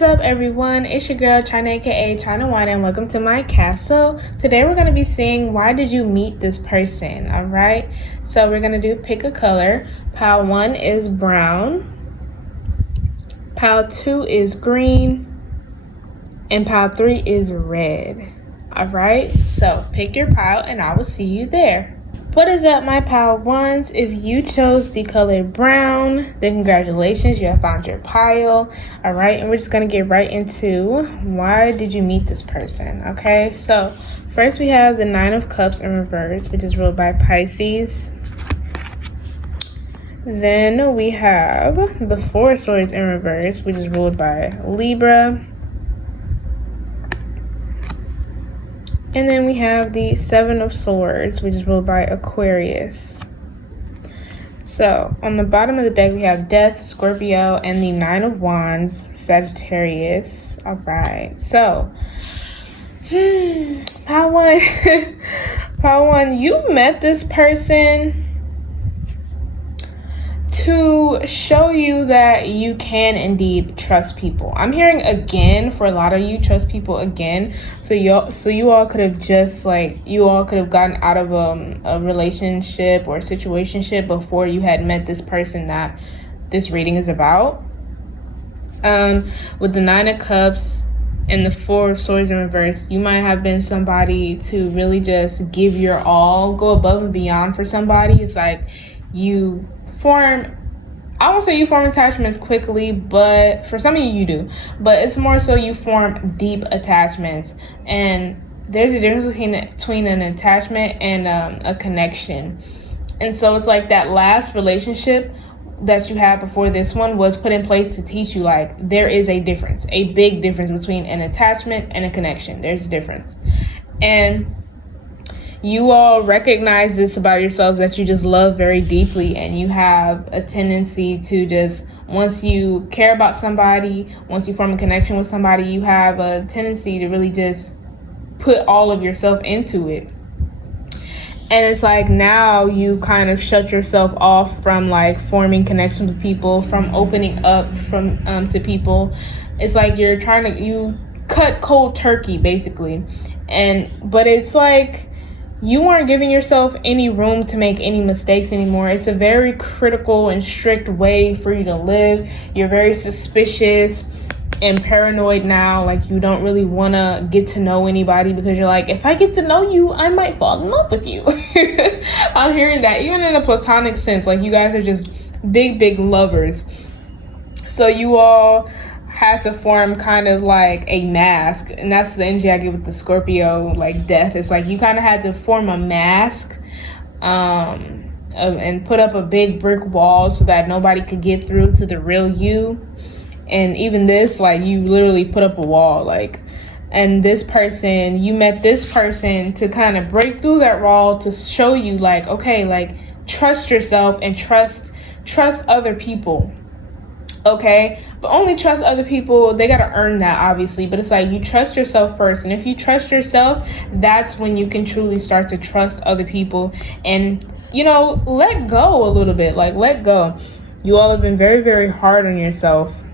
is up, everyone? It's your girl China, aka China Wine, and welcome to my castle. Today we're going to be seeing why did you meet this person. All right, so we're going to do pick a color. Pile 1 is brown, pile 2 is green, and pile 3 is red. All right, so pick your pile and I will see you there. What is up, my pile ones? If you chose the color brown, then congratulations, you have found your pile. All right, and we're just gonna get right into why did you meet this person. Okay, so first we have the 9 of Cups in reverse, which is ruled by Pisces. Then we have the 4 of Swords in reverse, which is ruled by Libra. And then we have the 7 of Swords, which is ruled by Aquarius. So on the bottom of the deck, we have Death, Scorpio, and the 9 of Wands, Sagittarius. All right, so pile 1, pile 1, you met this person to show you that you can indeed trust people. I'm hearing again for a lot of you, trust people again. So you all could have just gotten out of a relationship or a situationship before you had met this person that this reading is about. With the 9 of Cups and the 4 of Swords in reverse, you might have been somebody to really just give your all, go above and beyond for somebody. It's like you form, I won't say you form attachments quickly, but for some of you do, but it's more so you form deep attachments. And there's a difference between an attachment and a connection. And so it's like that last relationship that you had before this one was put in place to teach you, like, there is a difference, a big difference between an attachment and a connection. There's a difference. And you all recognize this about yourselves, that you just love very deeply, and you have a tendency to just, once you care about somebody, once you form a connection with somebody, you have a tendency to really just put all of yourself into it. And it's like now you kind of shut yourself off from like forming connections with people, from opening up to people. It's like you cut cold turkey basically. But it's like you aren't giving yourself any room to make any mistakes anymore. It's a very critical and strict way for you to live. You're very suspicious and paranoid now. Like, you don't really want to get to know anybody because you're like, if I get to know you, I might fall in love with you. I'm hearing that even in a platonic sense. Like, you guys are just big lovers. So you all had to form kind of like a mask, and that's the energy I get with the Scorpio, like death. It's like you kind of had to form a mask and put up a big brick wall so that nobody could get through to the real you. And even this, like, you literally put up a wall, like, and this person, you met this person to kind of break through that wall, to show you like, okay, like, trust yourself and trust other people. Okay, but only trust other people. They gotta earn that, obviously, but it's like you trust yourself first. And if you trust yourself, that's when you can truly start to trust other people and, you know, let go a little bit. Like, let go. You all have been very, very hard on yourself.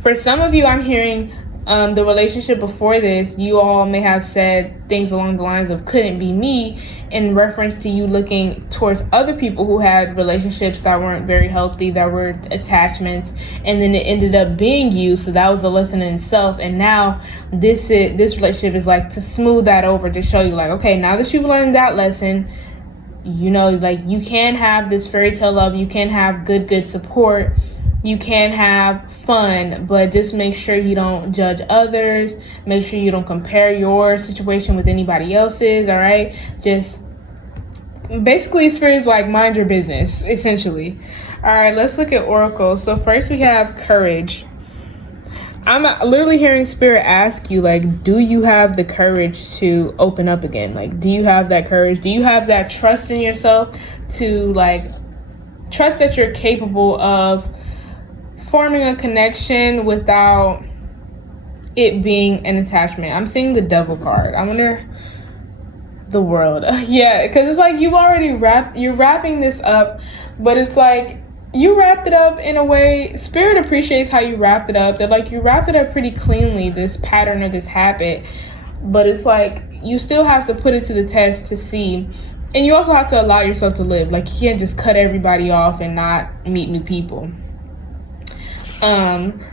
For some of you, I'm hearing the relationship before this, you all may have said things along the lines of couldn't be me, in reference to you looking towards other people who had relationships that weren't very healthy, that were attachments, and then it ended up being you. So that was a lesson in itself. And now this relationship is like to smooth that over, to show you like, okay, now that you've learned that lesson, you know, like, you can have this fairy tale love, you can have good support, you can have fun, but just make sure you don't judge others. Make sure you don't compare your situation with anybody else's, all right? Just basically, Spirit's like, mind your business, essentially. All right, let's look at Oracle. So first we have courage. I'm literally hearing Spirit ask you, like, do you have the courage to open up again? Like, do you have that courage? Do you have that trust in yourself to, like, trust that you're capable of forming a connection without it being an attachment? I'm seeing the Devil card. I wonder the World. Yeah, because it's like you've already you're wrapping this up, but it's like you wrapped it up in a way, Spirit appreciates how you wrapped it up. That like you wrapped it up pretty cleanly, this pattern or this habit. But it's like you still have to put it to the test to see. And you also have to allow yourself to live. Like, you can't just cut everybody off and not meet new people.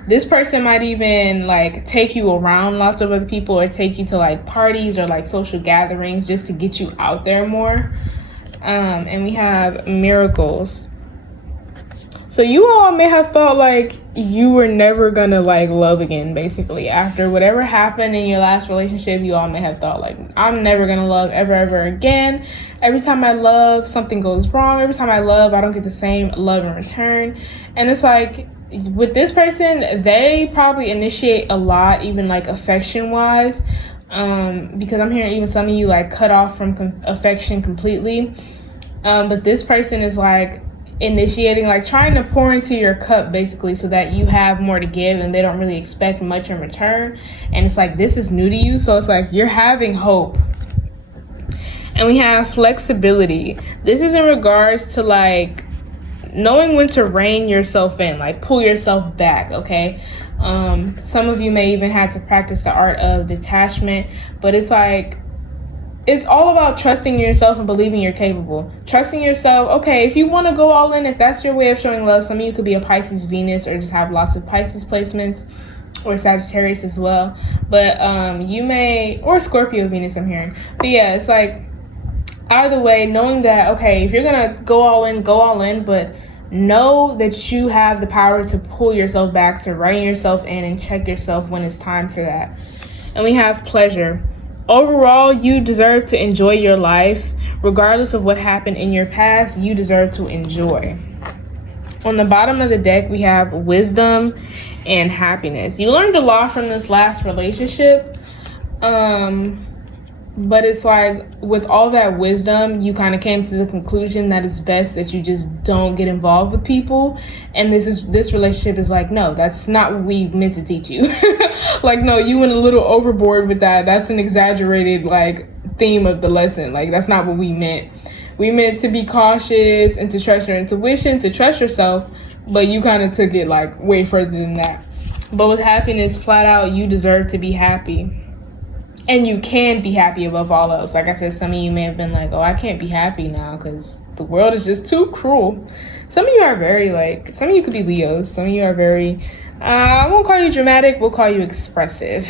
This person might even like take you around lots of other people, or take you to like parties or like social gatherings just to get you out there more. And we have miracles. So you all may have thought like you were never gonna like love again, basically. After whatever happened in your last relationship, you all may have thought like, I'm never gonna love ever again. Every time I love, something goes wrong. Every time I love, I don't get the same love in return. And it's like, with this person, they probably initiate a lot, even like affection wise, because I'm hearing even some of you like cut off from affection completely. But this person is like initiating, like trying to pour into your cup basically, so that you have more to give and they don't really expect much in return. And it's like, this is new to you, so it's like you're having hope. And we have flexibility. This is in regards to like knowing when to rein yourself in, like pull yourself back, okay? Some of you may even have to practice the art of detachment, but it's like, it's all about trusting yourself and believing you're capable. Trusting yourself, okay, if you want to go all in, if that's your way of showing love, some of you could be a Pisces Venus or just have lots of Pisces placements, or Sagittarius as well. But you may, or Scorpio Venus I'm hearing. But yeah, it's like, either way, knowing that, okay, if you're gonna go all in, but know that you have the power to pull yourself back, to rein yourself in and check yourself when it's time for that. And we have pleasure. Overall, you deserve to enjoy your life. Regardless of what happened in your past, you deserve to enjoy. On the bottom of the deck, we have wisdom and happiness. You learned a lot from this last relationship. But it's like, with all that wisdom, you kind of came to the conclusion that it's best that you just don't get involved with people. And this relationship is like, no, that's not what we meant to teach you. Like, no, you went a little overboard with that. That's an exaggerated like theme of the lesson. Like, that's not what we meant. We meant to be cautious and to trust your intuition, to trust yourself, but you kind of took it like way further than that. But with happiness, flat out, you deserve to be happy. And you can be happy above all else. Like I said, some of you may have been like, oh, I can't be happy now because the world is just too cruel. Some of you are very like, some of you could be Leos. Some of you are very, I won't call you dramatic, we'll call you expressive.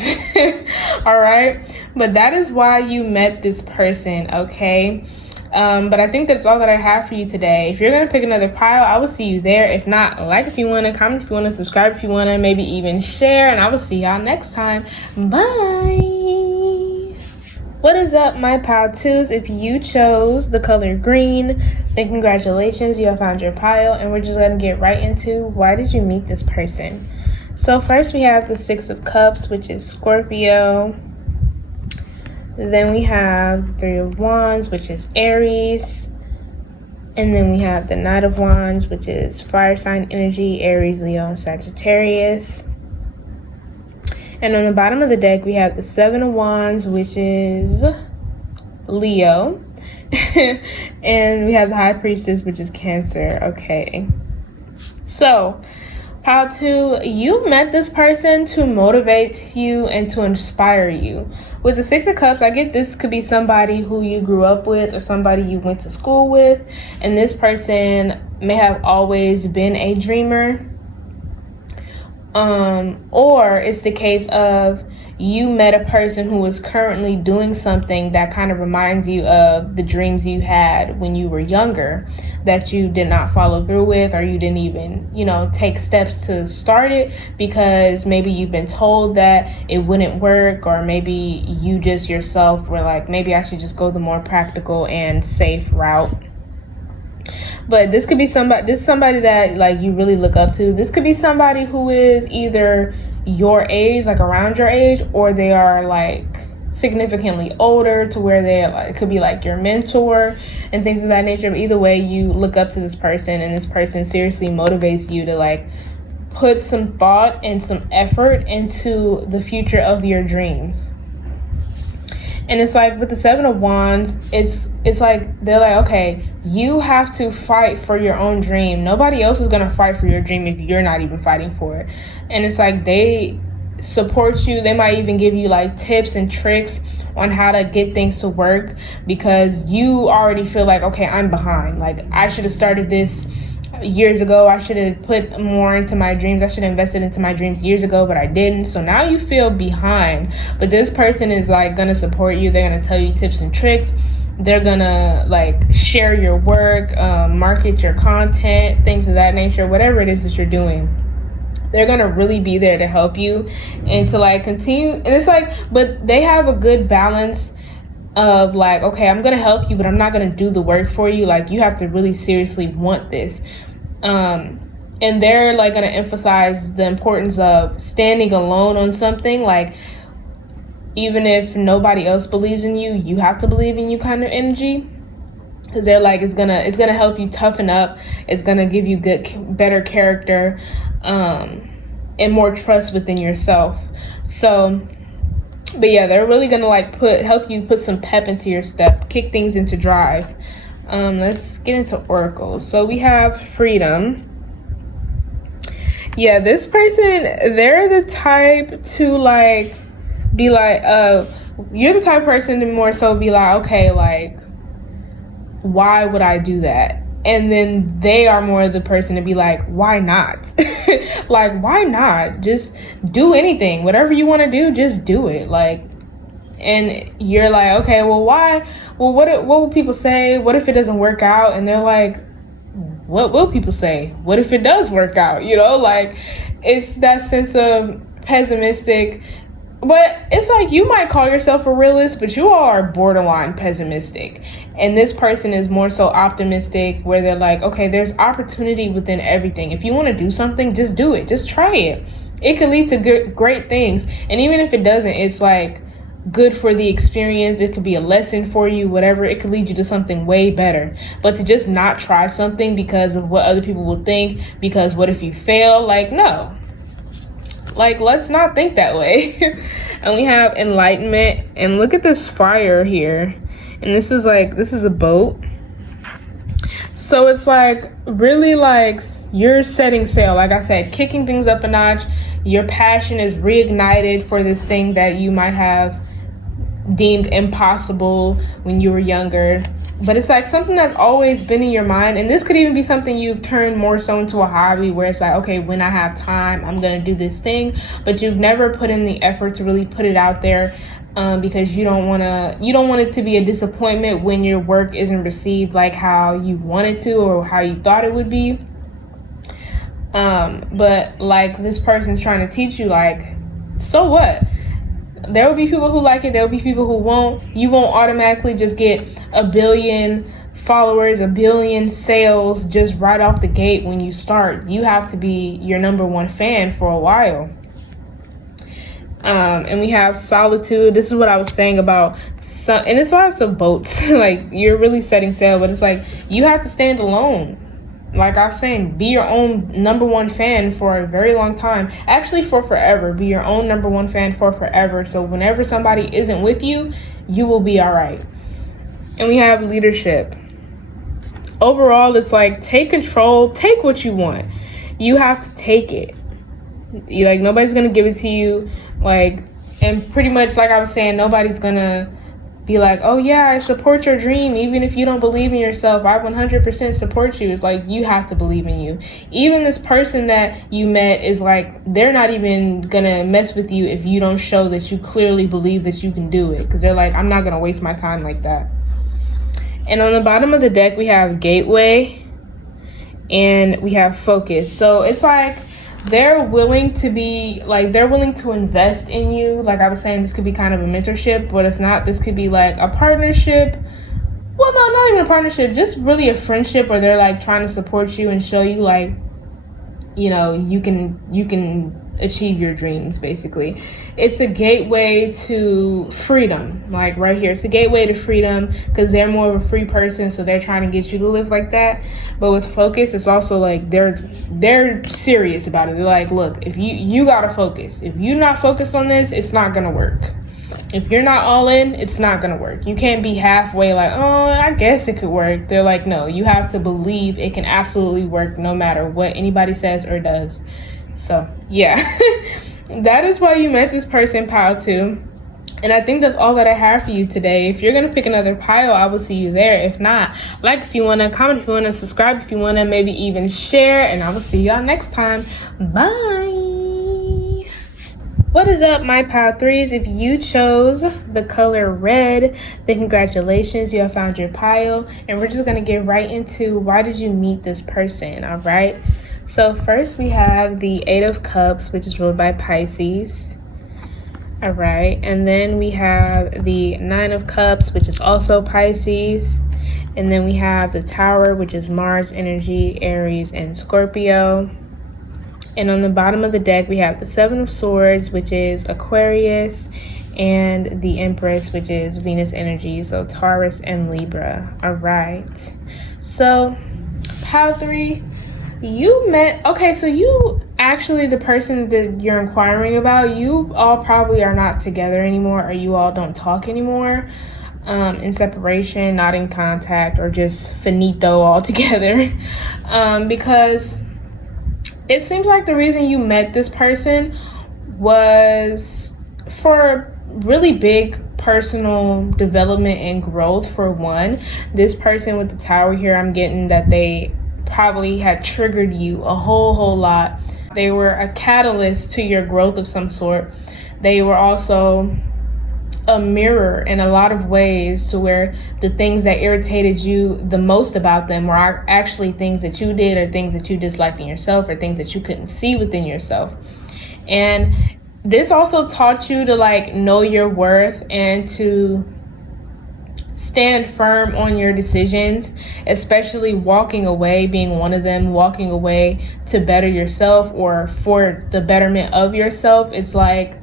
All right. But that is why you met this person, okay? But I think that's all that I have for you today. If you're going to pick another pile, I will see you there. If not, like if you want to, comment if you want to, subscribe if you want to, maybe even share. And I will see y'all next time. Bye. What is up, my pile twos? If you chose the color green, then congratulations, you have found your pile. And we're just going to get right into, why did you meet this person? So first we have the Six of Cups, which is Scorpio. Then we have Three of Wands, which is Aries. And then we have the Knight of Wands, which is fire sign energy, Aries, Leo, and Sagittarius. And on the bottom of the deck, we have the Seven of Wands, which is Leo. And we have the High Priestess, which is Cancer. Okay. So, pile two, you met this person to motivate you and to inspire you. With the Six of Cups, I get this could be somebody who you grew up with or somebody you went to school with. And this person may have always been a dreamer. Or it's the case of you met a person who is currently doing something that kind of reminds you of the dreams you had when you were younger that you did not follow through with, or you didn't even, take steps to start it because maybe you've been told that it wouldn't work, or maybe you just yourself were like, maybe I should just go the more practical and safe route. But this could be somebody that like you really look up to. This could be somebody who is either your age, like around your age, or they are like significantly older to where they like, could be like your mentor and things of that nature. But either way, you look up to this person, and this person seriously motivates you to like put some thought and some effort into the future of your dreams. And it's like with the Seven of Wands, it's like they're like, okay, you have to fight for your own dream. Nobody else is gonna fight for your dream if you're not even fighting for it. And it's like they support you. They might even give you like tips and tricks on how to get things to work, because you already feel like, okay, I'm behind. Like, I should have started this years ago. I should have put more into my dreams. I should have invested into my dreams years ago, but I didn't. So now you feel behind. But this person is like gonna support you. They're gonna tell you tips and tricks. They're gonna like share your work, market your content, things of that nature, whatever it is that you're doing. They're gonna really be there to help you and to like continue. And it's like, but they have a good balance of like, okay, I'm gonna help you, but I'm not gonna do the work for you. Like, you have to really seriously want this. And they're like gonna emphasize the importance of standing alone on something. Like, even if nobody else believes in you, you have to believe in you kind of energy. Because they're like, it's gonna help you toughen up. It's gonna give you better character, and more trust within yourself. So, but yeah, they're really gonna like help you put some pep into your step, kick things into drive. Let's get into oracles. So we have freedom. Yeah, this person, they're the type to like be like, you're the type of person to more so be like, okay, like, why would I do that? And then they are more the person to be like, why not? Like, why not? Just do anything. Whatever you want to do, just do it. Like, and you're like, okay, well, why? Well, what will people say? What if it doesn't work out? And they're like, what will people say? What if it does work out? You know, like, it's that sense of pessimistic. But it's like, you might call yourself a realist, but you all are borderline pessimistic. And this person is more so optimistic, where they're like, okay, there's opportunity within everything. If you want to do something, just do it. Just try it. It could lead to great things. And even if it doesn't, it's like good for the experience. It could be a lesson for you, whatever. It could lead you to something way better. But to just not try something because of what other people will think, because what if you fail? Like, no. Like, let's not think that way. And we have enlightenment. And look at this fire here. And this is a boat. So it's like, really like, you're setting sail. Like I said, kicking things up a notch. Your passion is reignited for this thing that you might have deemed impossible when you were younger. But it's like something that's always been in your mind. And this could even be something you've turned more so into a hobby, where it's like, okay, when I have time, I'm going to do this thing. But you've never put in the effort to really put it out there, because you don't want it to be a disappointment when your work isn't received like how you wanted to or how you thought it would be. But like, this person's trying to teach you, like, so what? There will be people who like it. There will be people who won't. You won't automatically just get 1 billion followers, 1 billion sales just right off the gate when you start. You have to be your #1 fan for a while. And we have solitude. This is what I was saying about and it's lots of boats. Like, you're really setting sail, but it's like, you have to stand alone. Like I was saying, be your own #1 fan for a very long time. Actually, for forever. Be your own #1 fan for forever. So whenever somebody isn't with you, you will be all right. And we have leadership. Overall, it's like, take control. Take what you want. You have to take it. Like, nobody's going to give it to you. Like, and pretty much, like I was saying, nobody's going to be like, oh yeah, I support your dream. Even if you don't believe in yourself, I 100% support you. It's like, you have to believe in you. Even this person that you met is like, they're not even gonna mess with you if you don't show that you clearly believe that you can do it, because they're like, I'm not gonna waste my time like that. And on the bottom of the deck, we have gateway and we have focus. So it's like, they're willing to invest in you. Like I was saying, this could be kind of a mentorship, but if not, this could be like a partnership. Well, no, not even a partnership, just really a friendship, where they're like trying to support you and show you, like, you know, you can achieve your dreams, basically. It's a gateway to freedom. Like right here, it's a gateway to freedom, because they're more of a free person, so they're trying to get you to live like that. But with focus, it's also like they're serious about it. They're like, look, if you gotta focus. If you're not focused on this, it's not gonna work. If you're not all in, it's not gonna work. You can't be halfway like, oh, I guess it could work. They're like, no, you have to believe it can absolutely work no matter what anybody says or does. So yeah, that is why you met this person, pile 2. And I think that's all that I have for you today. If you're going to pick another pile, I will see you there. If not, like if you want to, comment if you want to, subscribe if you want to, maybe even share. And I will see y'all next time. Bye. What is up, my pile 3s? If you chose the color red, then congratulations, you have found your pile. And we're just going to get right into why did you meet this person, all right? So first we have the 8 of Cups, which is ruled by Pisces. All right, and then we have the 9 of Cups, which is also Pisces. And then we have the Tower, which is Mars energy, Aries, and Scorpio. And on the bottom of the deck, we have the 7 of Swords, which is Aquarius, and the Empress, which is Venus energy, so Taurus and Libra. All right, so pile 3, you met, okay, so you actually, the person that you're inquiring about, you all probably are not together anymore, or you all don't talk anymore, in separation, not in contact, or just finito altogether, because it seems like the reason you met this person was for really big personal development and growth. For one, this person with the Tower here, I'm getting that they probably had triggered you a whole lot. They were a catalyst to your growth of some sort. They were also a mirror in a lot of ways, to where the things that irritated you the most about them were actually things that you did, or things that you disliked in yourself, or things that you couldn't see within yourself. And this also taught you to like know your worth and to stand firm on your decisions, especially walking away being one of them. Walking away to better yourself, or for the betterment of yourself. It's like,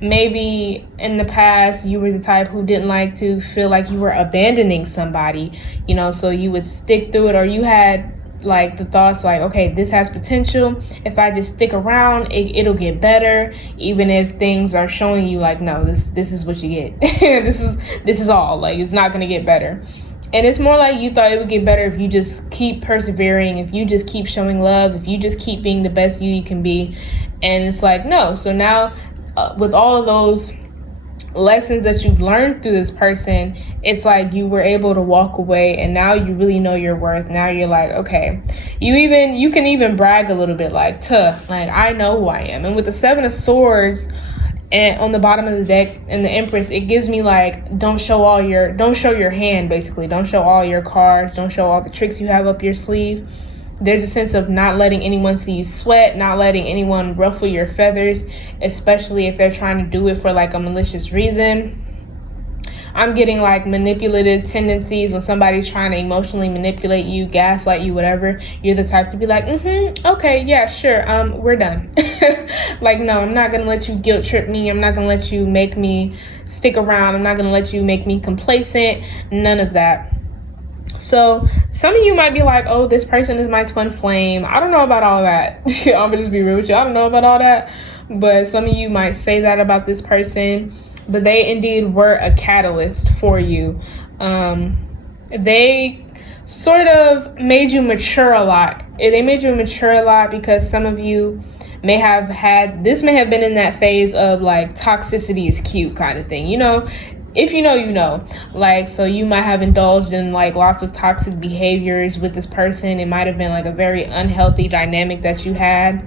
maybe in the past you were the type who didn't like to feel like you were abandoning somebody, you know, so you would stick through it, or you had like the thoughts like, okay, this has potential. If I just stick around, it'll get better, even if things are showing you like, no, this is what you get. this is all, like, it's not gonna get better. And it's more like you thought it would get better if you just keep persevering, if you just keep showing love, if you just keep being the best you can be. And it's like, no. So now with all of those lessons that you've learned through this person, it's like you were able to walk away, and now you really know your worth. Now you're like, okay, you can even brag a little bit, like, like, I know who I am. And with the 7 of Swords and on the bottom of the deck and the Empress, it gives me like, don't show your hand, basically. Don't show all your cards, don't show all the tricks you have up your sleeve. There's a sense of not letting anyone see you sweat, not letting anyone ruffle your feathers, especially if they're trying to do it for like a malicious reason. I'm getting like manipulative tendencies when somebody's trying to emotionally manipulate you, gaslight you, whatever. You're the type to be like, okay, yeah, sure, we're done. Like, no, I'm not gonna let you guilt trip me. I'm not gonna let you make me stick around. I'm not gonna let you make me complacent. None of that. So some of you might be like, oh, this person is my twin flame. I don't know about all that. I'm gonna just be real with you. I don't know about all that. But some of you might say that about this person. But they indeed were a catalyst for you. They sort of made you mature a lot. They made you mature a lot because some of you may have been in that phase of like toxicity is cute kind of thing. You know, if you know, you know. Like, so you might have indulged in like lots of toxic behaviors with this person. It might have been like a very unhealthy dynamic that you had.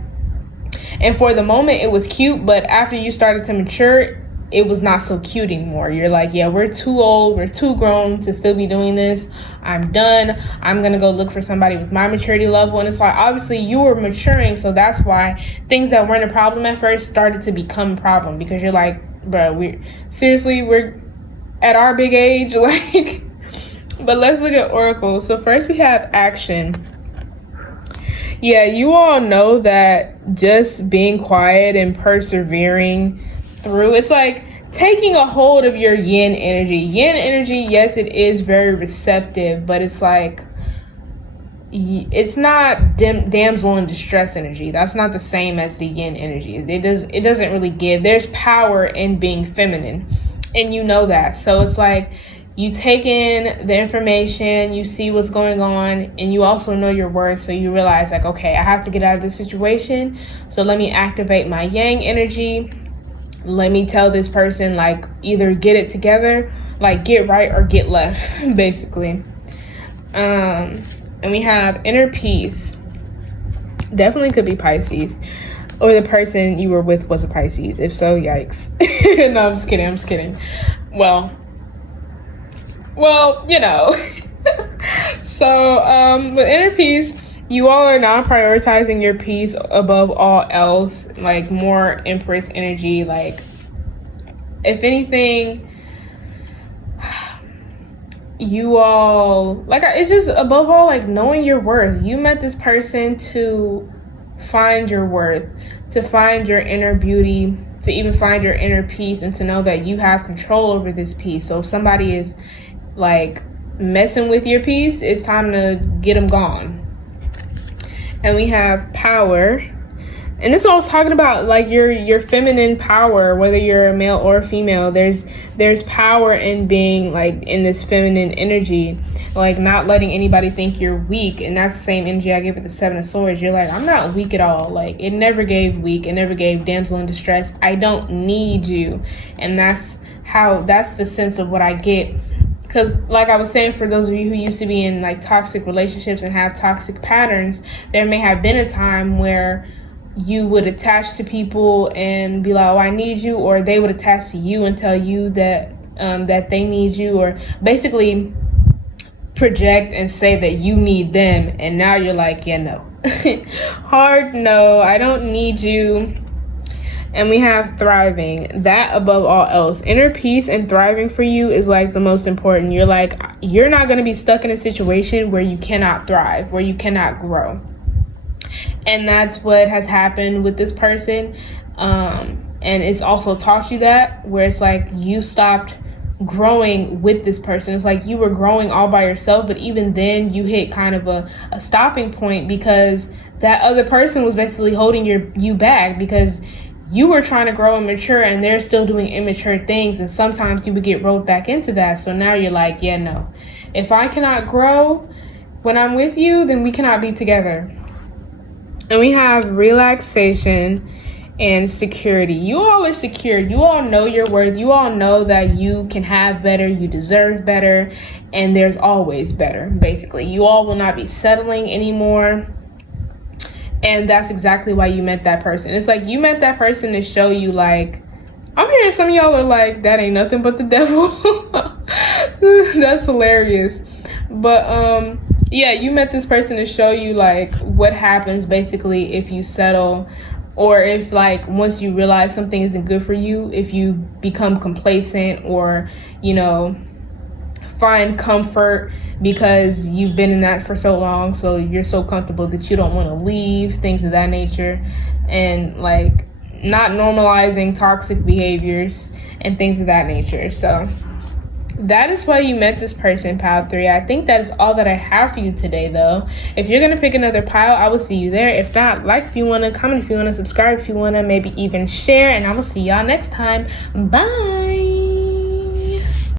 And for the moment it was cute, but after you started to mature, it was not so cute anymore. You're like, yeah, we're too old, we're too grown to still be doing this. I'm done. I'm gonna go look for somebody with my maturity level. And it's like, obviously you were maturing, so that's why things that weren't a problem at first started to become a problem, because you're like, bro, we're at our big age, like. But let's look at Oracle. So first we have action. Yeah, you all know that just being quiet and persevering through, it's like taking a hold of your yin energy. Yin energy, yes, it is very receptive, but it's like, it's not damsel in distress energy. That's not the same as the yin energy. It doesn't really give. There's power in being feminine. and you know that. So it's like you take in the information, you see what's going on, and you also know your worth. So you realize like, okay, I have to get out of this situation. So let me activate my yang energy. Let me tell this person, like, either get it together, like get right or get left, basically. And we have inner peace. Definitely could be Pisces, or the person you were with was a Pisces. If so, yikes. No, I'm just kidding. Well, you know. So with inner peace, you all are not prioritizing your peace above all else, like more Empress energy. Like, if anything, you all, like, it's just above all, like, knowing your worth. You met this person to find your worth, to find your inner beauty, to even find your inner peace, and to know that you have control over this peace. So if somebody is like messing with your peace, it's time to get them gone. And we have power. And this is what I was talking about, like your feminine power, whether you're a male or a female. There's power in being like in this feminine energy, like not letting anybody think you're weak. And that's the same energy I give with the Seven of Swords. You're like, I'm not weak at all. Like, it never gave weak. It never gave damsel in distress. I don't need you. And that's the sense of what I get. Because like I was saying, for those of you who used to be in like toxic relationships and have toxic patterns, there may have been a time where you would attach to people and be like, oh, I need you, or they would attach to you and tell you that that they need you, or basically project and say that you need them. And now you're like, yeah, no. Hard no, I don't need you. And we have thriving. That above all else, inner peace and thriving for you is like the most important. You're like, you're not going to be stuck in a situation where you cannot thrive, where you cannot grow. And that's what has happened with this person. And it's also taught you that, where it's like you stopped growing with this person. It's like you were growing all by yourself, but even then you hit kind of a stopping point, because that other person was basically holding you back, because you were trying to grow and mature and they're still doing immature things. And sometimes you would get rolled back into that. So now you're like, yeah, no, if I cannot grow when I'm with you, then we cannot be together. And we have relaxation and security. You all are secure. You all know your worth. You all know that you can have better, you deserve better, and there's always better, basically. You all will not be settling anymore. And that's exactly why you met that person. It's like you met that person to show you, like, I'm hearing some of y'all are like, that ain't nothing but the devil. That's hilarious. But yeah, you met this person to show you like what happens basically if you settle, or if like once you realize something isn't good for you, if you become complacent, or, you know, find comfort because you've been in that for so long, so you're so comfortable that you don't want to leave, things of that nature. And like not normalizing toxic behaviors and things of that nature. So that is why you met this person, pile 3. I think that is all that I have for you today, though. If you're going to pick another pile, I will see you there. If not, like if you want to, comment if you want to, subscribe if you want to, maybe even share. And I will see y'all next time. Bye.